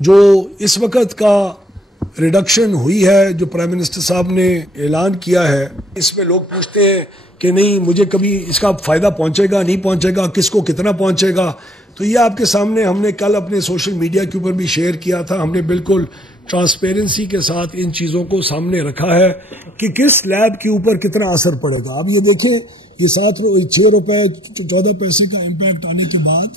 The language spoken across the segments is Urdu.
جو اس وقت کا ریڈکشن ہوئی ہے جو پرائم منسٹر صاحب نے اعلان کیا ہے، اس میں لوگ پوچھتے ہیں کہ نہیں مجھے کبھی اس کا فائدہ پہنچے گا نہیں پہنچے گا، کس کو کتنا پہنچے گا. تو یہ آپ کے سامنے ہم نے کل اپنے سوشل میڈیا کے اوپر بھی شیئر کیا تھا. ہم نے بالکل ٹرانسپیرنسی کے ساتھ ان چیزوں کو سامنے رکھا ہے کہ کس سلیب کے اوپر کتنا اثر پڑے گا. اب یہ دیکھیں، یہ 6 روپے 14 پیسے کا امپیکٹ آنے کے بعد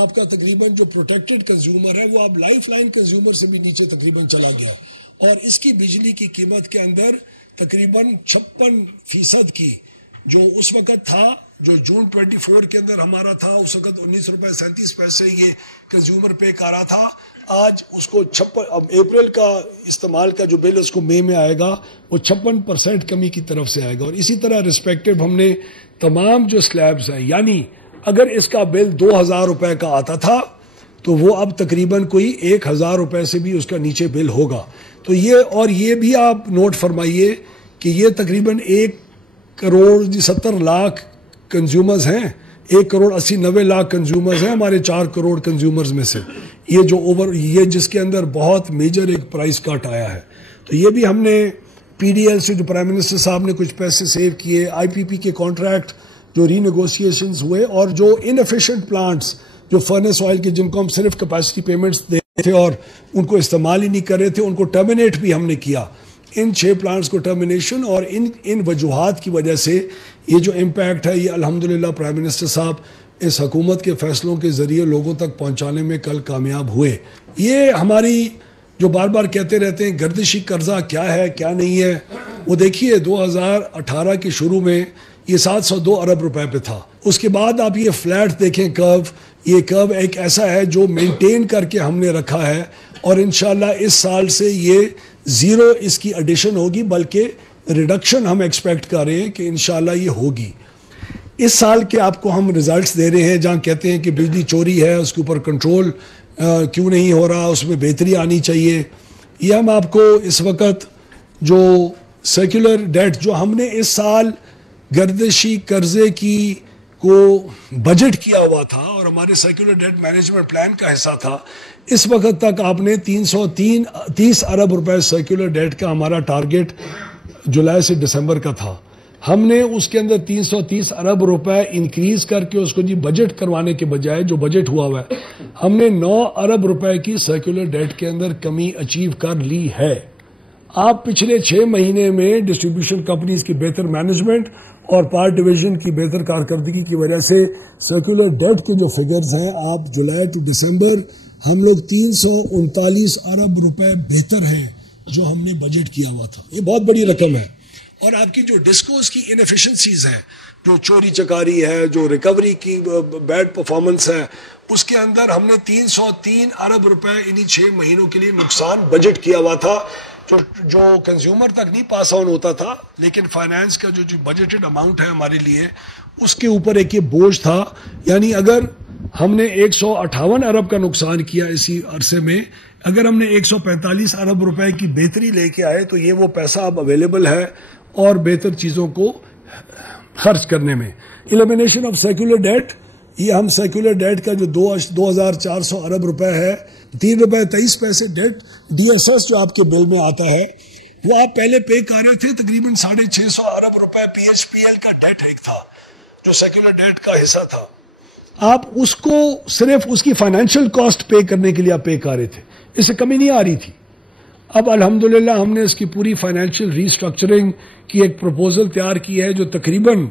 آپ کا تقریباً جو پروٹیکٹڈ کنزیومر ہے وہ اب لائف لائن کنزیومر سے بھی نیچے تقریباً چلا گیا، اور اس کی بجلی کی قیمت کے اندر تقریباً 56% کی جو اس وقت تھا، جو جون 24 کے اندر ہمارا تھا، اس وقت 19 روپے 37 پیسے یہ کنزیومر پے کر رہا تھا. آج اس کو اب اپریل کا استعمال کا جو بل اس کو مئی میں آئے گا وہ 56% کمی کی طرف سے آئے گا. اور اسی طرح رسپیکٹو ہم نے تمام جو سلیبز ہیں، یعنی اگر اس کا بل 2000 روپے کا آتا تھا تو وہ اب تقریباً کوئی 1000 روپے سے بھی اس کا نیچے بل ہوگا. تو یہ بھی آپ نوٹ فرمائیے کہ یہ تقریباً 1,70,00,000 کنزیومرز ہیں. 1,80,90,00,000 کنزیومرز ہیں ہمارے 4 کروڑ کنزیومرز میں سے، یہ جس کے اندر بہت میجر ایک پرائس کٹ آیا ہے. تو یہ بھی ہم نے پی ڈی ایل سے جو پرائم منسٹر صاحب نے کچھ پیسے سیو کیے، آئی پی پی کے کانٹریکٹ جو ری نیگوسیشنز ہوئے، اور جو انفیشینٹ پلانٹس جو فرنس آئل کے جن کو ہم صرف کیپیسٹی پیمنٹس دے تھے اور ان کو استعمال ہی نہیں کر رہے تھے، ان کو ٹرمینیٹ بھی ہم نے کیا. ان 6 پلانٹس کو ٹرمینیشن اور ان وجوہات کی وجہ سے یہ جو امپیکٹ ہے یہ الحمدللہ پرائم منسٹر صاحب اس حکومت کے فیصلوں کے ذریعے لوگوں تک پہنچانے میں کل کامیاب ہوئے. یہ ہماری جو بار بار کہتے رہتے ہیں گردشی قرضہ کیا ہے کیا نہیں ہے، وہ دیکھیے 2018 کے شروع میں یہ 702 ارب روپے پہ تھا. اس کے بعد آپ یہ فلیٹ دیکھیں کرو، یہ کرو ایک ایسا ہے جو مینٹین کر کے ہم نے رکھا ہے، اور انشاءاللہ اس سال سے یہ 0 اس کی ایڈیشن ہوگی، بلکہ ریڈکشن ہم ایکسپیکٹ کر رہے ہیں کہ انشاءاللہ یہ ہوگی. اس سال کے آپ کو ہم ریزلٹس دے رہے ہیں جہاں کہتے ہیں کہ بجلی چوری ہے، اس کے اوپر کنٹرول کیوں نہیں ہو رہا، اس میں بہتری آنی چاہیے. یہ ہم آپ کو اس وقت جو سیکولر ڈیٹ جو ہم نے اس سال گردشی قرضے کی کو بجٹ کیا ہوا تھا اور ہمارے سیکولر ڈیٹ مینجمنٹ پلان کا حصہ تھا، اس وقت تک آپ نے 330 ارب روپے سیکولر ڈیٹ کا ہمارا ٹارگٹ جولائی سے دسمبر کا تھا. ہم نے اس کے اندر 330 ارب روپے انکریز کر کے اس کو بجٹ کروانے کے بجائے جو بجٹ ہوا ہوا ہے، ہم نے 9 ارب روپے کی سیکولر ڈیٹ کے اندر کمی اچیو کر لی ہے. آپ پچھلے 6 مہینے میں ڈسٹریبیوشن کمپنیز کی بہتر مینجمنٹ اور پاور ڈویژن کی بہتر کارکردگی کی وجہ سے سیکولر ڈیٹ کے جو فگرز ہیں، آپ جولائی ٹو دسمبر ہم لوگ 339 ارب روپے بہتر ہیں جو ہم نے بجٹ کیا ہوا تھا. یہ بہت بڑی رقم ہے. اور آپ کی جو ڈسکوز کی انیفیشنسیز ہیں، جو چوری چکاری ہے، جو ریکوری کی بیڈ پرفارمنس ہے، اس کے اندر ہم نے 303 ارب روپے انہی 6 مہینوں کے لیے نقصان بجٹ کیا ہوا تھا، جو کنزیومر تک نہیں پاس آن ہوتا تھا، لیکن فائنانس کا جو بجٹڈ اماؤنٹ ہے ہمارے لیے اس کے اوپر ایک یہ بوجھ تھا. یعنی اگر ہم نے 158 ارب کا نقصان کیا اسی عرصے میں، اگر ہم نے 145 ارب روپے کی بہتری لے کے آئے تو یہ وہ پیسہ اب اویلیبل ہے اور بہتر چیزوں کو خرچ کرنے میں. ایلیمینیشن آف سیکولر ڈیٹ، یہ ہم سیکولر ڈیٹ کا جو 2400 ارب روپے ہے، 3 روپے 23 پیسے ڈیٹ ڈی ایس ایس جو آپ کے بل میں آتا ہے، وہ آپ پہلے پے کر رہے تھے. تقریباً 650 ارب روپے پی ایچ پی ایل کا ڈیٹ ایک تھا جو سیکولر ڈیٹ کا حصہ تھا. آپ اس کو صرف اس کی فائنینشیل کاسٹ پے کرنے کے لیے آپ پے کر رہے تھے، اس سے کمی نہیں آ رہی تھی. اب الحمدللہ ہم نے اس کی پوری فائنینشیل ری اسٹرکچرنگ کی ایک پروپوزل تیار کی ہے جو تقریباً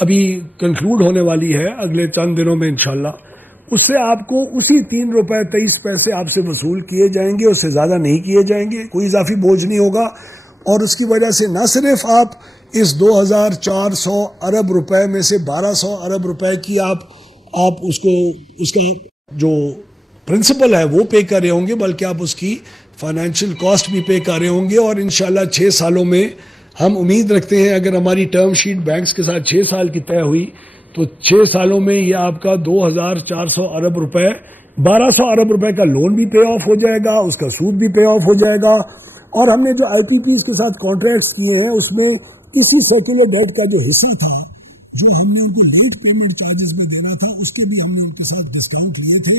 ابھی کنکلوڈ ہونے والی ہے اگلے چند دنوں میں انشاءاللہ. اس سے آپ کو اسی 3 روپے 23 پیسے آپ سے وصول کیے جائیں گے، اس سے زیادہ نہیں کیے جائیں گے، کوئی اضافی بوجھ نہیں ہوگا. اور اس کی وجہ سے نہ صرف آپ اس 2400 ارب روپے میں سے 1200 ارب روپے کی آپ اس کا جو پرنسپل ہے وہ پے کر رہے ہوں گے، بلکہ آپ اس کی فائنینشیل کاسٹ بھی پے کر رہے ہوں گے. اور انشاءاللہ 6 سالوں میں ہم امید رکھتے ہیں، اگر ہماری ٹرم شیٹ بینکس کے ساتھ 6 سال کی طے ہوئی تو 6 سالوں میں یہ آپ کا 2400 ارب روپے، 1200 ارب روپے کا لون بھی پے آف ہو جائے گا، اس کا سود بھی پے آف ہو جائے گا. اور ہم نے جو آئی پی پیز کے ساتھ کانٹریکٹس کیے ہیں اس میں اسی سیکولر ڈیٹ کا جو حصہ تھا، جو ہم نے ان کو لیٹ پیمنٹ چارجز میں دینا تھا، اس کے بھی ہم نے ان کے ساتھ ڈسکاؤنٹ لیا تھا.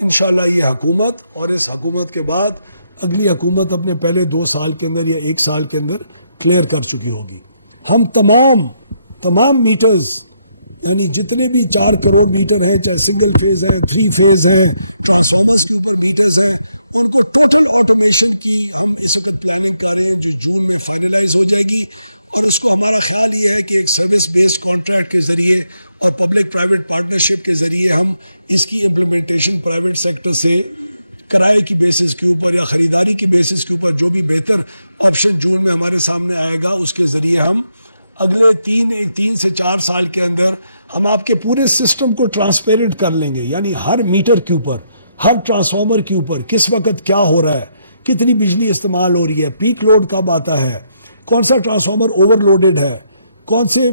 انشاءاللہ یہ حکومت اور اس حکومت کے بعد اگلی حکومت اپنے پہلے 2 سال کے اندر یا 1 سال کے اندر کلیئر کر چکی ہوگی. ہم تمام میٹرز یعنی جتنے بھی 4 کروڑ میٹر ہیں, چاہے سنگل فیز ہیں, 3 فیز ہیں, سے کرائے کی بیسس کے اوپر یا خریداری کی بیسس کے اوپر جو بھی بہتر آپشن جون میں ہمارے سامنے آئے گا اس کے ذریعے ہم اگلے 3 سے 4 سال کے اندر ہم آپ کے پورے سسٹم کو ٹرانسپیرنٹ کر لیں گے. یعنی ہر میٹر کے اوپر, ہر ٹرانسفارمر کے اوپر کس وقت کیا ہو رہا ہے, کتنی بجلی استعمال ہو رہی ہے, پیک لوڈ کب آتا ہے, کون سا ٹرانسفارمر اوور لوڈڈ ہے, کون سے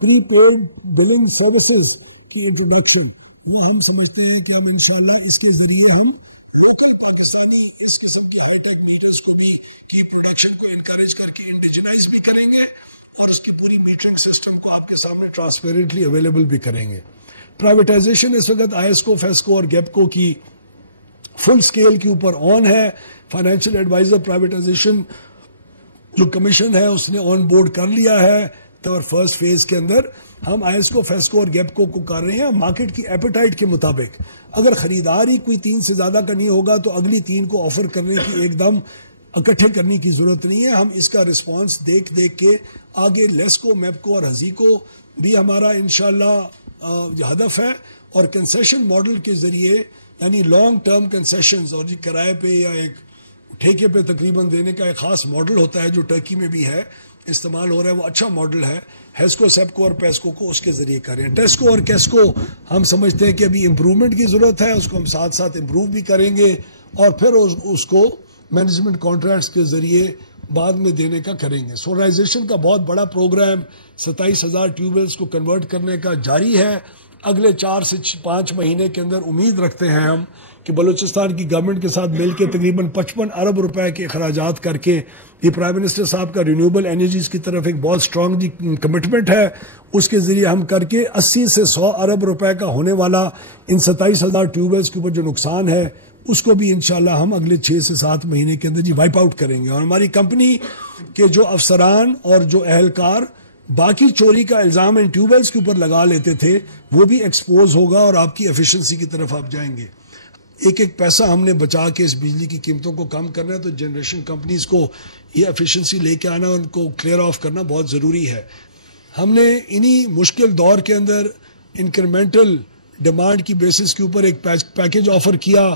پری پیڈ بلنگ سروسز کی انٹروڈکشن. ہم سمجھتے ہیں کہ انشاءاللہ اس کے ذریعے ہم پروڈکشن کو انکریج کر کے انڈیجنائز بھی کریں گے اور اس کے پوری میٹرنگ سسٹم کو آپ کے سامنے ٹرانسپیرنٹلی اویلیبل بھی کریں گے. پرائیویٹائزیشن اس وقت آئیسکو, فیسکو اور گیپکو کی فل سکیل کے اوپر آن ہے. فائنینشیل ایڈوائزر پرائیویٹائزیشن جو کمیشن ہے اس نے آن بورڈ کر لیا ہے. اور فرسٹ فیز کے اندر ہم آئیسکو, فیسکو اور گیپکو کو کر رہے ہیں مارکیٹ کی ایپیٹائٹ کے مطابق. اگر خریدار ہی کوئی 3 سے زیادہ کا نہیں ہوگا تو اگلی 3 کو آفر کرنے کی ایک دم اکٹھے کرنے کی ضرورت نہیں ہے. ہم اس کا رسپانس دیکھ کے آگے لیسکو, میپکو اور ہزیکو بھی ہمارا انشاءاللہ ہدف ہے. اور کنسیشن ماڈل کے ذریعے یعنی لانگ ٹرم کنسیشنز اور کرائے پہ یا ایک ٹھیکے پہ تقریباً دینے کا ایک خاص ماڈل ہوتا ہے جو ٹرکی میں بھی ہے, استعمال ہو رہا ہے. وہ اچھا ماڈل ہے. ہیسکو, سیپکو اور پیسکو کو اس کے ذریعے کریں. ٹیسکو اور کیسکو ہم سمجھتے ہیں کہ ابھی امپروومنٹ کی ضرورت ہے, اس کو ہم ساتھ ساتھ امپروو بھی کریں گے اور پھر اس کو مینجمنٹ کانٹریکٹس کے ذریعے بعد میں دینے کا کریں گے. سولرائزیشن کا بہت بڑا پروگرام 27,000 ٹیوب ویلز کو کنورٹ کرنے کا جاری ہے. اگلے 4 سے 5 مہینے کے اندر امید رکھتے ہیں ہم کہ بلوچستان کی گورنمنٹ کے ساتھ مل کے تقریباً 55 ارب روپے کے اخراجات کر کے, یہ پرائم منسٹر صاحب کا رینیوبل انرجیز کی طرف ایک بہت اسٹرانگ کمٹمنٹ ہے, اس کے ذریعے ہم کر کے 80 سے 100 ارب روپے کا ہونے والا ان 27,000 ٹیوب ویلز کے اوپر جو نقصان ہے اس کو بھی انشاءاللہ ہم اگلے 6 سے 7 مہینے کے اندر وائپ آؤٹ کریں گے. اور ہماری کمپنی کے جو افسران اور جو اہلکار باقی چوری کا الزام ان ٹیوب ویلز کے اوپر لگا لیتے تھے وہ بھی ایکسپوز ہوگا اور آپ کی ایفیشنسی کی طرف آپ جائیں گے. ایک پیسہ ہم نے بچا کے اس بجلی کی قیمتوں کو کم کرنا ہے, تو جنریشن کمپنیز کو یہ ایفیشنسی لے کے آنا, ان کو کلیئر آف کرنا بہت ضروری ہے. ہم نے انہی مشکل دور کے اندر انکریمنٹل ڈیمانڈ کی بیسس کے اوپر ایک پیکیج آفر کیا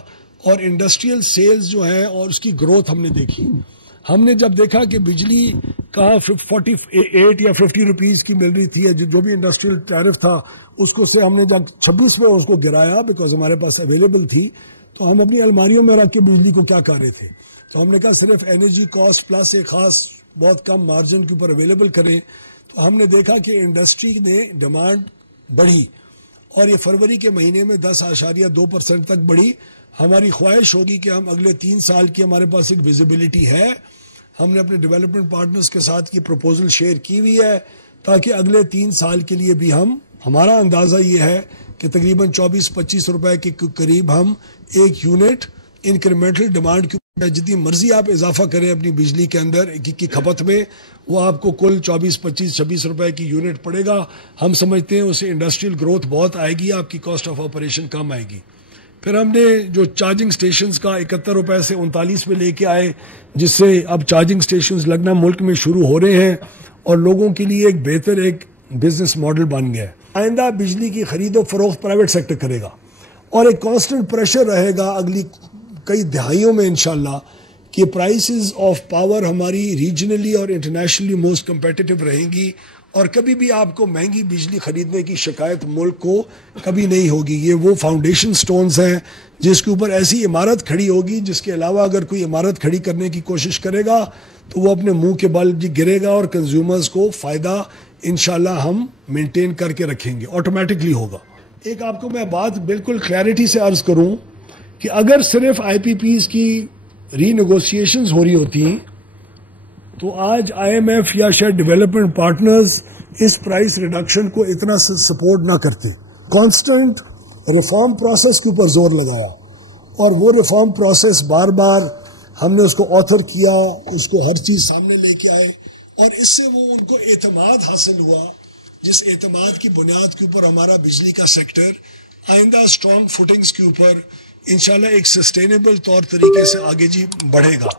اور انڈسٹریل سیلز جو ہیں اور اس کی گروتھ ہم نے دیکھی. ہم نے جب دیکھا کہ بجلی کہاں 48 یا 50 روپیز کی مل رہی تھی, جو بھی انڈسٹریل ٹیرف تھا اس کو سے ہم نے جب 26 میں اس کو گرایا بیکاز ہمارے پاس اویلیبل تھی, تو ہم اپنی الماریوں میں رکھ کے بجلی کو کیا کر رہے تھے. تو ہم نے کہا صرف انرجی کاسٹ پلس ایک خاص بہت کم مارجن کے اوپر اویلیبل کریں. تو ہم نے دیکھا کہ انڈسٹری نے ڈیمانڈ بڑھی اور یہ فروری کے مہینے میں 10.2% تک بڑھی. ہماری خواہش ہوگی کہ ہم اگلے 3 سال کی ہمارے پاس ایک ویزیبلٹی ہے. ہم نے اپنے ڈیولپمنٹ پارٹنرز کے ساتھ یہ پروپوزل شیئر کی ہوئی ہے تاکہ اگلے 3 سال کے لیے بھی ہمارا اندازہ یہ ہے کہ تقریباً 24-25 روپے کے قریب ہم ایک یونٹ انکریمنٹل ڈیمانڈ کی جتنی مرضی آپ اضافہ کریں اپنی بجلی کے اندر کی کھپت میں, وہ آپ کو کل 24-25-26 روپے کی یونٹ پڑے گا. ہم سمجھتے ہیں اسے انڈسٹریل گروتھ بہت آئے گی, آپ کی کاسٹ آف آپریشن کم آئے گی. پھر ہم نے جو چارجنگ سٹیشنز کا 71 روپے سے 39 میں لے کے آئے, جس سے اب چارجنگ سٹیشنز لگنا ملک میں شروع ہو رہے ہیں اور لوگوں کے لیے ایک بہتر ایک بزنس ماڈل بن گیا ہے. آئندہ بجلی کی خرید و فروخت پرائیویٹ سیکٹر کرے گا اور ایک کانسٹنٹ پریشر رہے گا اگلی کئی دہائیوں میں انشاءاللہ کہ پرائسز آف پاور ہماری ریجنلی اور انٹرنیشنلی موسٹ کمپیٹیٹو رہیں گی اور کبھی بھی آپ کو مہنگی بجلی خریدنے کی شکایت ملک کو کبھی نہیں ہوگی. یہ وہ فاؤنڈیشن سٹونز ہیں جس کے اوپر ایسی عمارت کھڑی ہوگی جس کے علاوہ اگر کوئی عمارت کھڑی کرنے کی کوشش کرے گا تو وہ اپنے منہ کے بل گرے گا اور کنزیومرز کو فائدہ انشاءاللہ ہم مینٹین کر کے رکھیں گے, آٹومیٹکلی ہوگا. ایک آپ کو میں بات بالکل کلیئرٹی سے عرض کروں کہ اگر صرف آئی پی پیز کی ری نیگوسیشنز ہو رہی ہوتی تو آج آئی ایم ایف یا شاید ڈیولپمنٹ پارٹنرز اس پرائس ریڈکشن کو اتنا سپورٹ نہ کرتے. کانسٹنٹ ریفارم پروسیس کے اوپر زور لگایا، اور وہ ریفارم پروسیس بار بار ہم نے اس کو آتھر کیا، اس کو ہر چیز سامنے لے کے آئے، اور اس سے وہ ان کو اعتماد حاصل ہوا، جس اعتماد کی بنیاد کے اوپر ہمارا بجلی کا سیکٹر آئندہ اسٹرانگ فوٹنگز کے اوپر انشاءاللہ ایک سسٹینیبل طور طریقے سے آگے بڑھے گا۔